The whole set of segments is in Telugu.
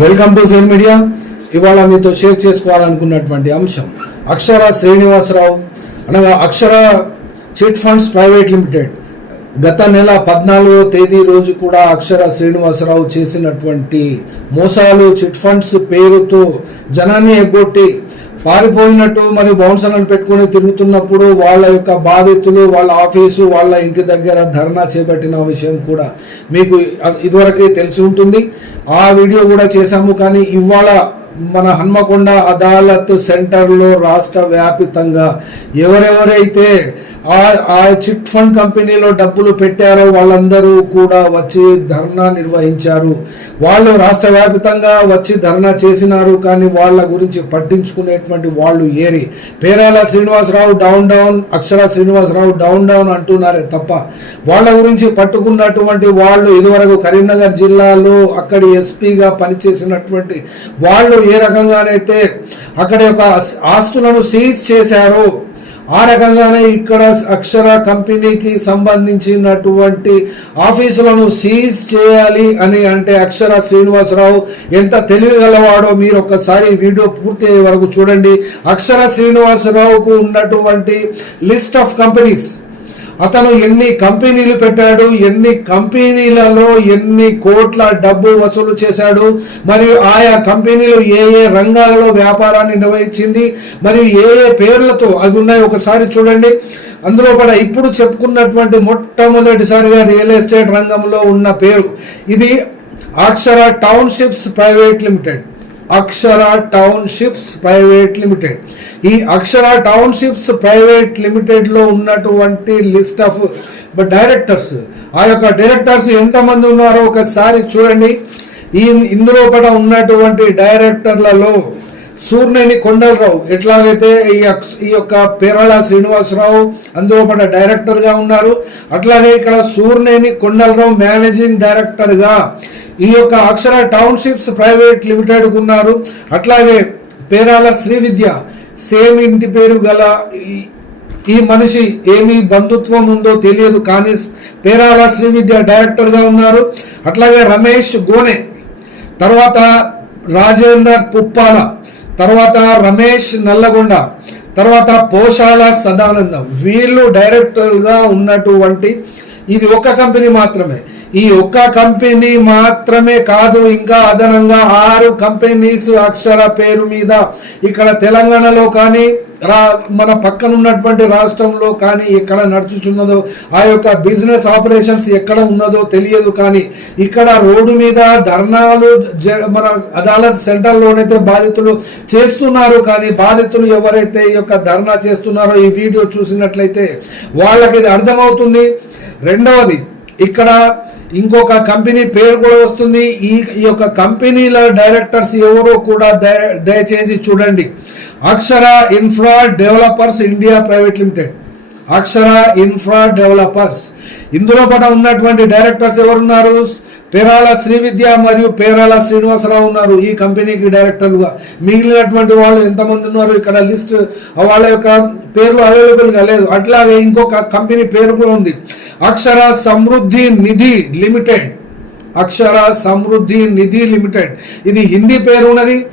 వెల్కమ్ టు ఫిల్మ్ మీడియా ఇవాళ మీతో షేర్ చేసుకోవాలనుకున్నటువంటి అంశం అక్షర శ్రీనివాసరావు అనగా Akshara chit funds private limited. గత నెల పద్నాలుగో తేదీ రోజు కూడా అక్షర శ్రీనివాసరావు చేసినటువంటి మోసాలు చిట్ ఫండ్స్ పేరుతో జనాన్ని ఎగ్గొట్టి పారిపోయినట్టు మరి బౌన్సర్లను పెట్టుకొని తిరుగుతున్నప్పుడు వాళ్ళ యొక్క బాధితులు వాళ్ళ ఆఫీసు వాళ్ళ ఇంటి దగ్గర ధర్నా చేపట్టిన విషయం కూడా మీకు ఇదివరకే తెలిసి ఉంటుంది. ఆ వీడియో కూడా చేశాము కానీ ఇవాళ మన హన్మకొండ అదాలత్ సెంటర్లో రాష్ట్ర వ్యాపితంగా ఎవరెవరైతే ఆ ఆ చిట్ ఫండ్ కంపెనీలో డబ్బులు పెట్టారో వాళ్ళందరూ కూడా వచ్చి ధర్నా నిర్వహించారు. వాళ్ళు రాష్ట్ర వ్యాపితంగా వచ్చి ధర్నా చేసినారు కానీ వాళ్ళ గురించి పట్టించుకునేటువంటి వాళ్ళు ఏరి. Perala Srinivasarao down down Akshara Srinivasarao down down అంటున్నారే తప్ప వాళ్ళ గురించి పట్టుకున్నటువంటి వాళ్ళు ఇదివరకు కరీంనగర్ జిల్లాలో అక్కడి ఎస్పీగా పనిచేసినటువంటి వాళ్ళు ఏ రకంగానైతే అక్కడ యొక్క ఆస్తులను సీజ్ చేశారో ఆ రకంగానే ఇక్కడ అక్షర కంపెనీకి సంబంధించినటువంటి ఆఫీసులను సీజ్ చేయాలి అని అంటే అక్షర శ్రీనివాసరావు ఎంత తెలివిగలవాడో మీరు ఒక్కసారి వీడియో పూర్తి అయ్యే వరకు చూడండి. అక్షర శ్రీనివాసరావుకు ఉన్నటువంటి లిస్ట్ ఆఫ్ కంపెనీస్. అతను ఎన్ని కంపెనీలు పెట్టాడు ఎన్ని కంపెనీలలో ఎన్ని కోట్ల డబ్బు వసూలు చేశాడు మరియు ఆయా కంపెనీలు ఏ ఏ రంగాలలో వ్యాపారాన్ని నిర్వహించింది మరియు ఏ ఏ పేర్లతో అవి ఉన్నాయి ఒకసారి చూడండి. అందులో కూడా ఇప్పుడు చెప్పుకున్నటువంటి మొట్టమొదటిసారిగా రియల్ ఎస్టేట్ రంగంలో ఉన్న పేరు ఇది Akshara townships private limited. Akshara townships private limited. ఈ అక్షర టౌన్షిప్స్ ప్రైవేట్ లిమిటెడ్లో ఉన్నటువంటి లిస్ట్ ఆఫ్ డైరెక్టర్స్. ఆ యొక్క డైరెక్టర్స్ ఎంతమంది ఉన్నారో ఒకసారి చూడండి. ఈ ఇందులో కూడా ఉన్నటువంటి డైరెక్టర్లలో సూర్నేని కొండలరావు ఎట్లాగైతే ఈ ఈ యొక్క పేరాల శ్రీనివాసరావు అందులో పడ్డ డైరెక్టర్గా ఉన్నారు అట్లాగే ఇక్కడ సూర్నేని కొండలరావు మేనేజింగ్ డైరెక్టర్గా ఈ యొక్క అక్షర టౌన్షిప్స్ ప్రైవేట్ లిమిటెడ్ ఉన్నారు. అట్లాగే పేరాల శ్రీ విద్య సేమ్ ఇంటి పేరు గల ఈ- మనిషి ఏమి బంధుత్వం ఉందో తెలియదు కానీ పేరాల శ్రీ విద్య డైరెక్టర్గా ఉన్నారు. అట్లాగే రమేష్ గోనె తర్వాత రాజేందర్ పుప్పాల తర్వాత రమేష్ నల్లగొండ తర్వాత పోషాల సదానందం. వీళ్ళు డైరెక్టర్గా ఉన్నటువంటి ఇది ఒక్క కంపెనీ మాత్రమే. ఈ ఒక్క కంపెనీ మాత్రమే కాదు ఇంకా అదనంగా ఆరు కంపెనీస్ అక్షర పేరు మీద ఇక్కడ తెలంగాణలో కానీ రా మన పక్కన ఉన్నటువంటి రాష్ట్రంలో కానీ ఎక్కడ నడుచుచున్నదో ఆ యొక్క బిజినెస్ ఆపరేషన్స్ ఎక్కడ ఉన్నదో తెలియదు కానీ ఇక్కడ రోడ్డు మీద ధర్నాలు జ- మన అదాలత్ సెంటర్లోనైతే బాధితులు చేస్తున్నారు కానీ బాధితులు ఎవరైతే ఈ యొక్క ధర్నా చేస్తున్నారో ఈ వీడియో చూసినట్లయితే వాళ్ళకి ఇది అర్థమవుతుంది. రెండవది ఇక్కడ ఇంకొక కంపెనీ పేరు కూడా వస్తుంది. ఈ ఈ యొక్క కంపెనీల డైరెక్టర్స్ ఎవరో కూడా దయచేసి చూడండి. Akshara infra developers India private limited. Akshara infra developers ఇందులో పట ఉన్నటువంటి డైరెక్టర్స్ ఎవరున్నారు? పేరాల శ్రీ విద్య మరియు పేరాల శ్రీనివాసరావు ఉన్నారు. ఈ కంపెనీకి డైరెక్టర్లుగా మిగిలినటువంటి వాళ్ళు ఎంతమంది ఉన్నారు? ఇక్కడ లిస్ట్ వాళ్ళ యొక్క పేర్లు అవైలబుల్గా లేదు. అట్లాగే ఇంకొక కంపెనీ పేరు కూడా ఉంది. అక్షర సమృద్ధి నిధి లిమిటెడ్. అక్షర సమృద్ధి నిధి లిమిటెడ్. ఇది హిందీ పేరు ఉన్నది.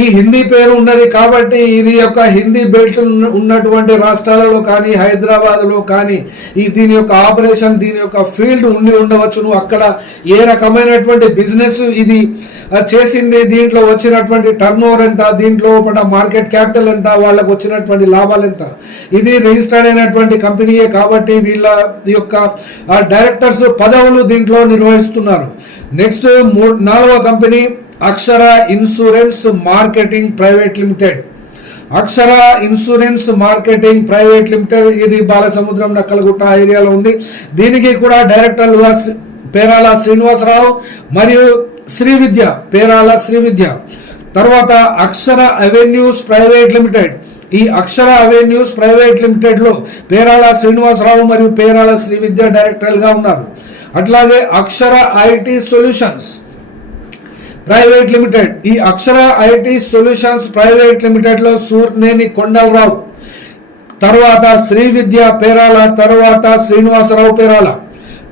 ఈ హిందీ పేరు ఉన్నది కాబట్టి ఇది యొక్క హిందీ బెల్ట్ ఉన్నటువంటి రాష్ట్రాలలో కానీ హైదరాబాద్లో కానీ ఈ దీని యొక్క ఆపరేషన్ దీని యొక్క ఫీల్డ్ ఉండి ఉండవచ్చును. అక్కడ ఏ రకమైనటువంటి బిజినెస్ ఇది చేసింది దీంట్లో వచ్చినటువంటి టర్న్ ఓవర్ ఎంత దీంట్లో పడ మార్కెట్ క్యాపిటల్ ఎంత వాళ్ళకు వచ్చినటువంటి లాభాలు ఎంత? ఇది రిజిస్టర్డ్ అయినటువంటి కంపెనీయే కాబట్టి వీళ్ళ యొక్క డైరెక్టర్స్ పదవులు దీంట్లో నిర్వహిస్తున్నారు. నెక్స్ట్ మూడు నాలుగవ company Akshara insurance marketing private limited. Akshara insurance marketing private limited ఇది బాలసముద్రం నక్కలగుట్ట ఏరియాలో ఉంది. దీనికి కూడా డైరెక్టర్లుగా పేరాల శ్రీనివాసరావు మరియు శ్రీ విద్య పేరాల శ్రీ విద్య. తర్వాత అక్షర అవెన్యూస్ ప్రైవేట్ లిమిటెడ్. ఈ అక్షర అవెన్యూస్ ప్రైవేట్ లిమిటెడ్లో పేరాల శ్రీనివాసరావు మరియు పేరాల శ్రీ విద్య డైరెక్టర్లుగా ఉన్నారు. అట్లాగే Akshara IT solutions. Private limited. ఈ అక్షర ఐటీ సొల్యూషన్స్ ప్రైవేట్ లిమిటెడ్లో సూర్నేని కొండవరావు. తర్వాత శ్రీ విద్య పేరాల తర్వాత శ్రీనివాసరావు పేరాల.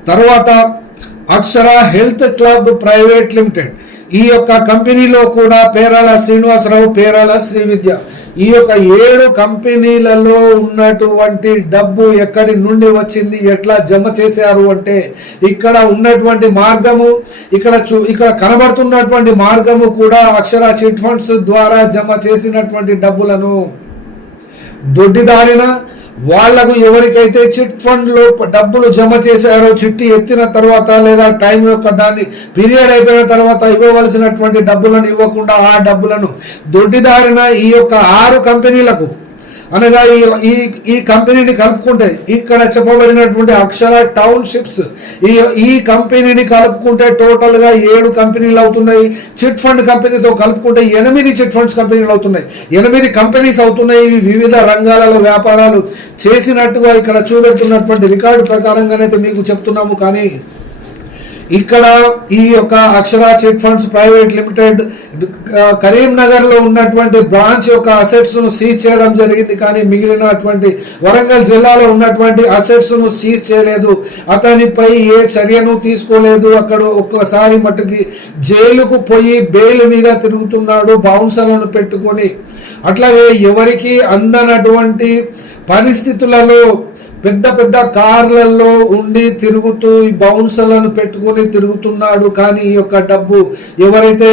తర్వాత Akshara health club private limited. ఈ యొక్క కంపెనీలో కూడా పేరాల శ్రీనివాసరావు పేరాల శ్రీవిద్య ఈ యొక్క ఏడు కంపెనీలలో ఉన్నటువంటి డబ్బు ఎక్కడి నుండి వచ్చింది ఎట్లా జమ చేశారు అంటే ఇక్కడ ఉన్నటువంటి మార్గము ఇక్కడ చూ ఇక్కడ కనబడుతున్నటువంటి మార్గము కూడా అక్షర చిట్ ఫండ్స్ ద్వారా జమ చేసినటువంటి డబ్బులను దొడ్డిదారిన వాళ్ళకు ఎవరికైతే చిట్ ఫండ్లో డబ్బులు జమ చేశారో చిట్టి ఎత్తిన తర్వాత లేదా టైం యొక్క దాన్ని పీరియడ్ అయిపోయిన తర్వాత ఇవ్వవలసినటువంటి డబ్బులను ఇవ్వకుండా ఆ డబ్బులను దొడ్డిదారిన ఈ యొక్క ఆరు కంపెనీలకు అనగా ఈ ఈ ఈ కంపెనీని కలుపుకుంటే ఇక్కడ చెప్పబడినటువంటి అక్షర టౌన్షిప్స్ ఈ ఈ కంపెనీని కలుపుకుంటే టోటల్గా ఏడు కంపెనీలు అవుతున్నాయి. చిట్ ఫండ్ కంపెనీతో కలుపుకుంటే ఎనిమిది చిట్ ఫండ్స్ కంపెనీలు అవుతున్నాయి. ఎనిమిది కంపెనీస్ అవుతున్నాయి. ఇవి వివిధ రంగాలలో వ్యాపారాలు చేసినట్టుగా ఇక్కడ చూపెడుతున్నటువంటి రికార్డు ప్రకారంగానైతే మీకు చెప్తున్నాము. కానీ ఇక్కడ ఈ యొక్క Akshara chit funds private limited కరీంనగర్లో ఉన్నటువంటి బ్రాంచ్ యొక్క అసెట్స్ను సీజ్ చేయడం జరిగింది. కానీ మిగిలినటువంటి వరంగల్ జిల్లాలో ఉన్నటువంటి అసెట్స్ను సీజ్ చేయలేదు. అతనిపై ఏ చర్యను తీసుకోలేదు. అక్కడ ఒక్కసారి మట్టుకి జైలుకు పోయి బెయిల్ మీద తిరుగుతున్నాడు బౌన్సర్లను పెట్టుకొని. అట్లాగే ఎవరికి అందనటువంటి పరిస్థితులలో పెద్ద పెద్ద కార్లలో ఉండి తిరుగుతూ ఈ బౌన్సర్లను పెట్టుకుని తిరుగుతున్నాడు. కానీ ఈ యొక్క డబ్బు ఎవరైతే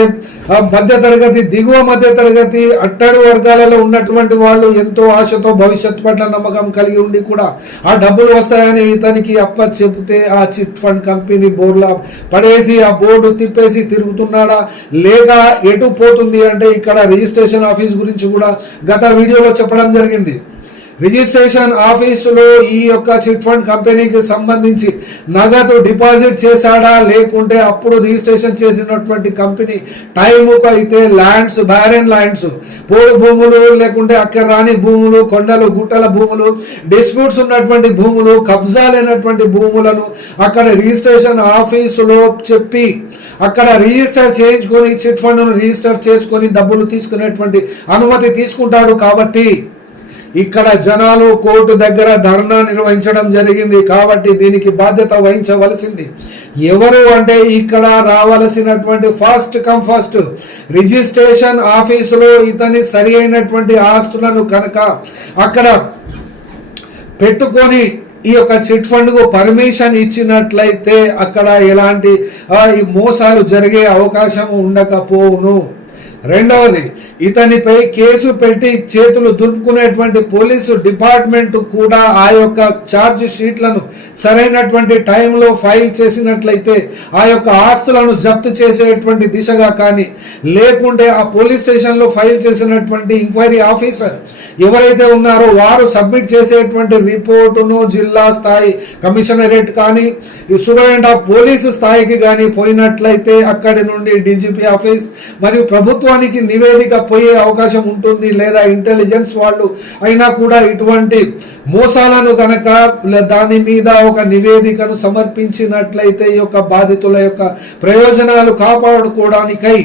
ఆ మధ్య తరగతి దిగువ మధ్య తరగతి అట్టడు వర్గాలలో ఉన్నటువంటి వాళ్ళు ఎంతో ఆశతో భవిష్యత్తు పట్ల నమ్మకం కలిగి ఉండి కూడా ఆ డబ్బులు వస్తాయని ఇతనికి అప్ప చెబితే ఆ చిట్ ఫండ్ కంపెనీ బోర్లా పడేసి ఆ బోర్డు తిప్పేసి తిరుగుతున్నాడా? లేక ఎటు పోతుంది అంటే ఇక్కడ రిజిస్ట్రేషన్ ఆఫీస్ గురించి కూడా గత వీడియోలో చెప్పడం జరిగింది. రిజిస్ట్రేషన్ ఆఫీసులో ఈ యొక్క చిట్ ఫండ్ కంపెనీకి సంబంధించి నగదు డిపాజిట్ చేశాడా? లేకుంటే అప్పుడు రిజిస్ట్రేషన్ చేసినటువంటి కంపెనీ టైముకు అయితే ల్యాండ్స్ బ్యారెన్ ల్యాండ్స్ పోడు భూములు లేకుంటే అక్కడ రాని భూములు కొండలు గుట్టల భూములు డిస్ప్యూట్స్ ఉన్నటువంటి భూములు కబ్జా లేనటువంటి భూములను అక్కడ రిజిస్ట్రేషన్ ఆఫీసులో చెప్పి అక్కడ రిజిస్టర్ చేయించుకొని చిట్ ఫండ్ను రిజిస్టర్ చేసుకొని డబ్బులు తీసుకునేటువంటి అనుమతి తీసుకుంటాడు కాబట్టి ఇక్కడ జనాలు కోర్టు దగ్గర ధర్నా నిర్వహించడం జరిగింది కాబట్టి దీనికి బాధ్యత వహించవలసింది. ఎవరు అంటే ఇక్కడ రావలసినటువంటి ఫస్ట్ కమ్ ఫస్ట్ రిజిస్ట్రేషన్ ఆఫీసులో ఇతని సరి అయినటువంటి ఆస్తులను కనుక అక్కడ పెట్టుకొని ఈ యొక్క చిట్ ఫండ్కు పర్మిషన్ ఇచ్చినట్లయితే అక్కడ ఎలాంటి ఈ మోసాలు జరిగే అవకాశం ఉండకపోవును. రెండవది ఇతనిపై కేసు పెట్టి చేతులు దులుపుకునేటువంటి పోలీసు డిపార్ట్మెంట్ కూడా ఆ యొక్క ఛార్జ్ షీట్లను సరైనటువంటి టైంలో ఫైల్ చేసినట్లయితే ఆ యొక్క ఆస్తులను జప్తు చేసేటువంటి దిశగా కానీ లేకుంటే ఆ పోలీస్ స్టేషన్లో ఫైల్ చేసినటువంటి ఎంక్వైరీ ఆఫీసర్ ఎవరైతే ఉన్నారో వారు సబ్మిట్ చేసేటువంటి రిపోర్టును జిల్లా స్థాయి కమిషనరేట్ కానీ సూపరింటెండెంట్ ఆఫ్ పోలీసు స్థాయికి కానీ పోయినట్లయితే అక్కడి నుండి డీజీపీ ఆఫీస్ మరియు ప్రభుత్వ ప్రభుత్వానికి నివేదిక పోయే అవకాశం ఉంటుంది లేదా ఇంటెలిజెన్స్ వాళ్ళు అయినా కూడా ఇటువంటి మోసాలను కనుక దాని మీద ఒక నివేదికను సమర్పించినట్లయితే ఈ యొక్క బాధితుల యొక్క ప్రయోజనాలు కాపాడుకోవడానికై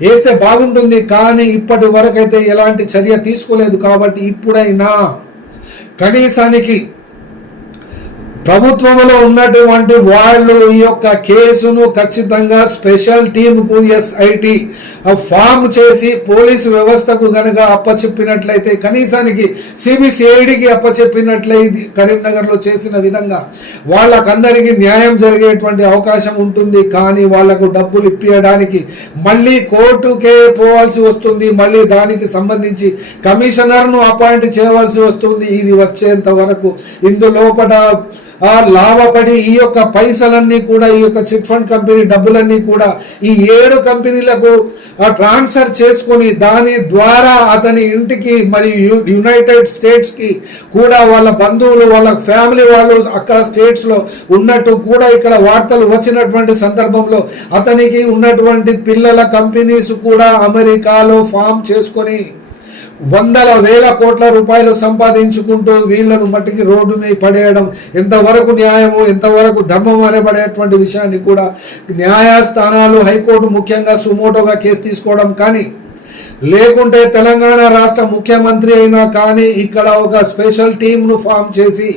వేస్తే బాగుంటుంది కానీ ఇప్పటి వరకైతే ఎలాంటి చర్య తీసుకోలేదు కాబట్టి ఇప్పుడైనా కనీసానికి ప్రభుత్వంలో ఉన్నటువంటి వాళ్ళు ఈ యొక్క కేసును ఖచ్చితంగా స్పెషల్ టీంకు ఎస్ఐటి ఫామ్ చేసి పోలీసు వ్యవస్థకు కనుక అప్పచెప్పినట్లయితే కనీసానికి సిబిసిఐడికి అప్పచెప్పినట్లయితే కరీంనగర్లో చేసిన విధంగా వాళ్ళకందరికీ న్యాయం జరిగేటువంటి అవకాశం ఉంటుంది. కానీ వాళ్ళకు డబ్బులు ఇప్పించడానికి మళ్ళీ కోర్టుకే పోవాల్సి వస్తుంది. మళ్ళీ దానికి సంబంధించి కమిషనర్ను అపాయింట్ చేయవలసి వస్తుంది. ఇది వచ్చేంత వరకు ఇందులోపట ఆ లాభపడి ఈ యొక్క పైసలన్నీ కూడా ఈ యొక్క చిట్ ఫండ్ కంపెనీ డబ్బులన్నీ కూడా ఈ ఏడు కంపెనీలకు ట్రాన్స్ఫర్ చేసుకొని దాని ద్వారా అతని ఇంటికి మరియు యునైటెడ్ స్టేట్స్కి కూడా వాళ్ళ బంధువులు వాళ్ళ ఫ్యామిలీ వాళ్ళు అక్కడ స్టేట్స్లో ఉన్నట్టు కూడా ఇక్కడ వార్తలు వచ్చినటువంటి సందర్భంలో అతనికి ఉన్నటువంటి పిల్లల కంపెనీస్ కూడా అమెరికాలో ఫామ్ చేసుకొని వందల వేల కోట్ల రూపాయలు సంపాదించుకుంటూ వీళ్ళను మట్టికి రోడ్డు మీద పడేయడం ఎంతవరకు న్యాయము ఎంతవరకు ధర్మం అనబడేటువంటి విషయాన్ని కూడా న్యాయస్థానాలు హైకోర్టు ముఖ్యంగా సుమోటోగా కేసు తీసుకోవడం కానీ లేకుంటే తెలంగాణ రాష్ట్ర ముఖ్యమంత్రి అయినా కానీ ఇక్కడ ఒక స్పెషల్ టీంను ఫామ్ చేసి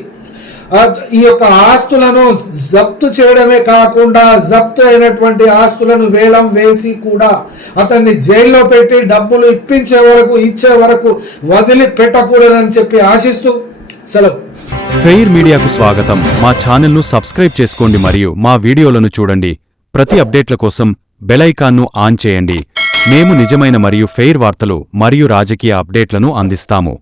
ఈ యొక్క ఆస్తులను జప్తు చేయడమే కాకుండా జప్తు అయినటువంటి ఆస్తులను వేలం వేసి కూడా అతన్ని జైల్లో పెట్టి డబ్బులు ఇప్పించే వరకు ఇచ్చే వరకు వదిలి పెట్టకూడదని చెప్పి ఆశిస్తూ సెలవు. ఫెయిర్ మీడియాకు స్వాగతం. మా ఛానల్ను సబ్స్క్రైబ్ చేసుకోండి మరియు మా వీడియోలను చూడండి. ప్రతి అప్డేట్ల కోసం బెలైకాన్ను ఆన్ చేయండి. మేము నిజమైన మరియు ఫెయిర్ వార్తలు మరియు రాజకీయ అప్డేట్లను అందిస్తాము.